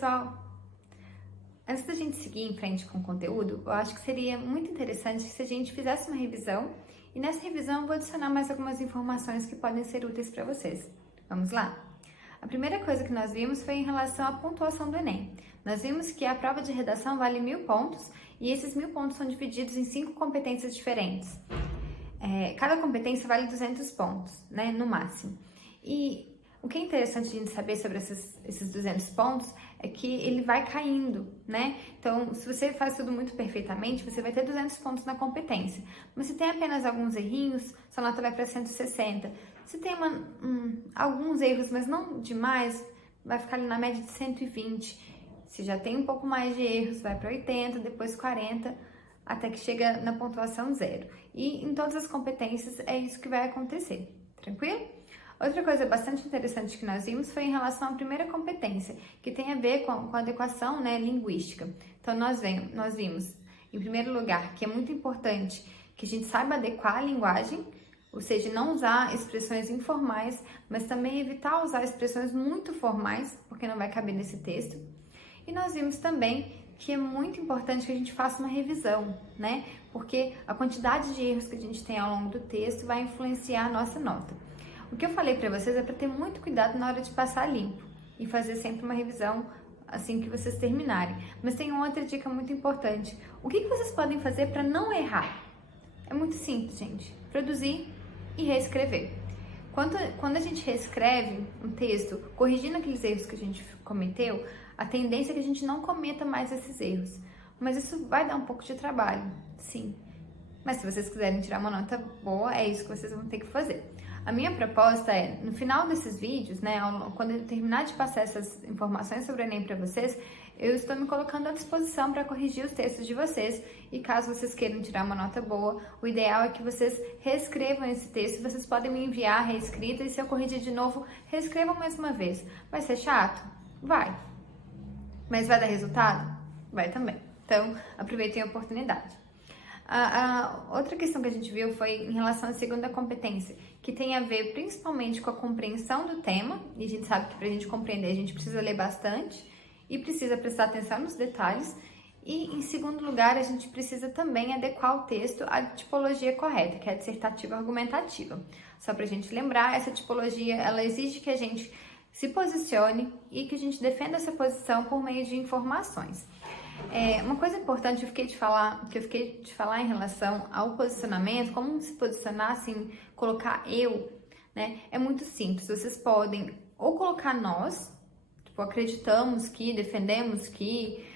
pessoal! Antes da gente seguir em frente com o conteúdo, eu acho que seria muito interessante se a gente fizesse uma revisão e nessa revisão eu vou adicionar mais algumas informações que podem ser úteis para vocês. Vamos lá? A primeira coisa que nós vimos foi em relação à pontuação do Enem. Nós vimos que a prova de redação vale 1.000 pontos e esses 1.000 pontos são divididos em 5 competências diferentes. Cada competência vale 200 pontos, né, no máximo. E o que é interessante a gente saber sobre esses 200 pontos é que ele vai caindo, né? Então, se você faz tudo muito perfeitamente, você vai ter 200 pontos na competência. Mas se tem apenas alguns errinhos, sua nota vai para 160. Se tem alguns erros, mas não demais, vai ficar ali na média de 120. Se já tem um pouco mais de erros, vai para 80, depois 40, até que chega na pontuação 0. E em todas as competências é isso que vai acontecer, tranquilo? Outra coisa bastante interessante que nós vimos foi em relação à primeira competência, que tem a ver com a adequação, né, linguística. Então, nós vimos, em primeiro lugar, que é muito importante que a gente saiba adequar a linguagem, ou seja, não usar expressões informais, mas também evitar usar expressões muito formais, porque não vai caber nesse texto. E nós vimos também que é muito importante que a gente faça uma revisão, né? Porque a quantidade de erros que a gente tem ao longo do texto vai influenciar a nossa nota. O que eu falei para vocês é para ter muito cuidado na hora de passar limpo e fazer sempre uma revisão assim que vocês terminarem. Mas tem uma outra dica muito importante. O que vocês podem fazer para não errar? É muito simples, gente. Produzir e reescrever. Quando a gente reescreve um texto, corrigindo aqueles erros que a gente cometeu, a tendência é que a gente não cometa mais esses erros. Mas isso vai dar um pouco de trabalho, sim. Mas se vocês quiserem tirar uma nota boa, é isso que vocês vão ter que fazer. A minha proposta é, no final desses vídeos, né, quando eu terminar de passar essas informações sobre o Enem para vocês, eu estou me colocando à disposição para corrigir os textos de vocês. E caso vocês queiram tirar uma nota boa, o ideal é que vocês reescrevam esse texto. Vocês podem me enviar reescrito e se eu corrigir de novo, reescrevam mais uma vez. Vai ser chato? Vai. Mas vai dar resultado? Vai também. Então, aproveitem a oportunidade. A outra questão que a gente viu foi em relação à segunda competência, que tem a ver principalmente com a compreensão do tema, e a gente sabe que para a gente compreender a gente precisa ler bastante e precisa prestar atenção nos detalhes, e em segundo lugar a gente precisa também adequar o texto à tipologia correta, que é a dissertativa argumentativa. Só para a gente lembrar, essa tipologia ela exige que a gente se posicione e que a gente defenda essa posição por meio de informações. Uma coisa importante que eu fiquei de falar em relação ao posicionamento, como se posicionar assim, colocar eu, né? É muito simples. Vocês podem ou colocar nós, tipo, acreditamos que, defendemos que,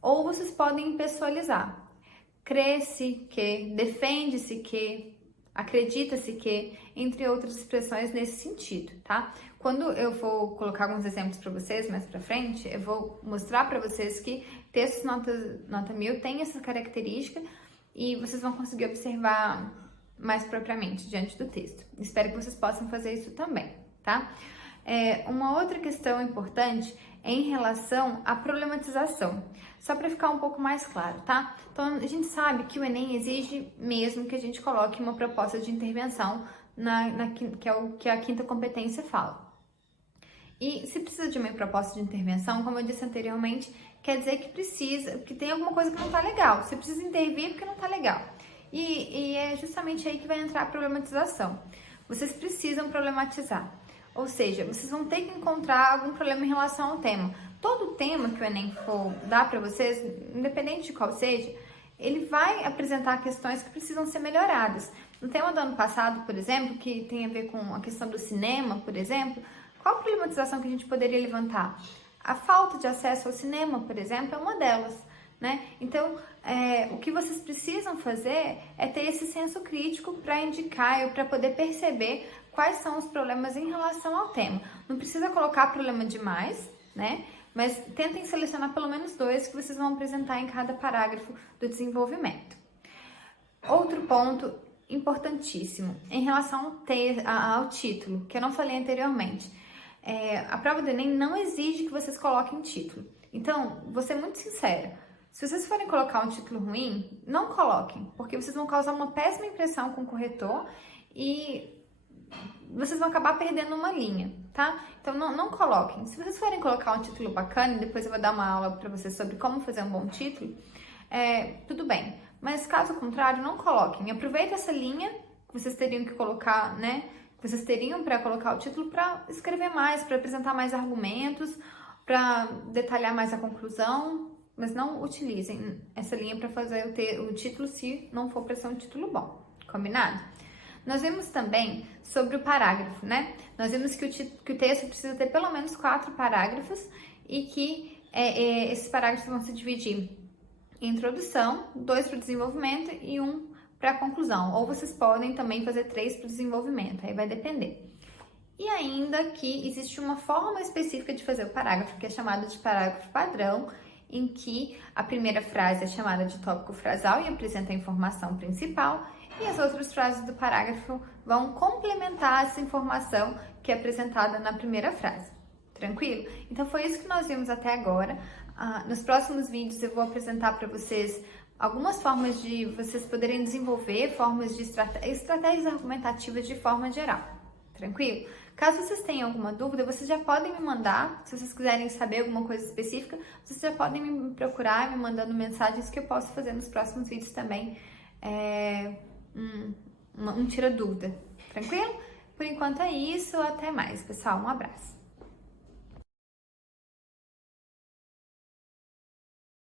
ou vocês podem pessoalizar. Crê-se que, defende-se que, acredita-se que, entre outras expressões nesse sentido, tá? Quando eu for colocar alguns exemplos para vocês mais para frente, eu vou mostrar para vocês que textos nota 1000 tem essa característica e vocês vão conseguir observar mais propriamente diante do texto. Espero que vocês possam fazer isso também, tá? Uma outra questão importante é em relação à problematização, só para ficar um pouco mais claro, tá? Então, a gente sabe que o Enem exige mesmo que a gente coloque uma proposta de intervenção que é o que a quinta competência fala. E se precisa de uma proposta de intervenção, como eu disse anteriormente, quer dizer que tem alguma coisa que não tá legal. Você precisa intervir porque não tá legal. E é justamente aí que vai entrar a problematização. Vocês precisam problematizar. Ou seja, vocês vão ter que encontrar algum problema em relação ao tema. Todo tema que o Enem for dar para vocês, independente de qual seja, ele vai apresentar questões que precisam ser melhoradas. No tema do ano passado, por exemplo, que tem a ver com a questão do cinema, por exemplo, qual a problematização que a gente poderia levantar? A falta de acesso ao cinema, por exemplo, é uma delas, né? Então, o que vocês precisam fazer é ter esse senso crítico para indicar e para poder perceber quais são os problemas em relação ao tema. Não precisa colocar problema demais, né? Mas tentem selecionar pelo menos 2 que vocês vão apresentar em cada parágrafo do desenvolvimento. Outro ponto importantíssimo, em relação ao título, que eu não falei anteriormente. A prova do Enem não exige que vocês coloquem título. Então, vou ser muito sincera. Se vocês forem colocar um título ruim, não coloquem, porque vocês vão causar uma péssima impressão com o corretor e vocês vão acabar perdendo uma linha. tá? Então não coloquem. Se vocês forem colocar um título bacana, depois eu vou dar uma aula para vocês sobre como fazer um bom título, tudo bem. Mas caso contrário, não coloquem. Aproveita essa linha que vocês teriam que colocar, né? Vocês teriam para colocar o título para escrever mais, para apresentar mais argumentos, para detalhar mais a conclusão, mas não utilizem essa linha para fazer o título se não for para ser um título bom, combinado? Nós vimos também sobre o parágrafo, né? Nós vimos que o texto precisa ter pelo menos 4 parágrafos e que esses parágrafos vão se dividir em introdução, 2 para o desenvolvimento e 1 para a conclusão. Ou vocês podem também fazer 3 para o desenvolvimento, aí vai depender. E ainda que existe uma forma específica de fazer o parágrafo, que é chamada de parágrafo padrão, em que a primeira frase é chamada de tópico frasal e apresenta a informação principal, e as outras frases do parágrafo vão complementar essa informação que é apresentada na primeira frase. Tranquilo? Então foi isso que nós vimos até agora. Nos próximos vídeos eu vou apresentar para vocês algumas formas de vocês poderem desenvolver formas de estratégias argumentativas de forma geral. Tranquilo? Caso vocês tenham alguma dúvida, vocês já podem me mandar. Se vocês quiserem saber alguma coisa específica, vocês já podem me procurar, me mandando mensagens que eu posso fazer nos próximos vídeos também. Um tira dúvida. Tranquilo? Por enquanto é isso. Até mais, pessoal. Um abraço.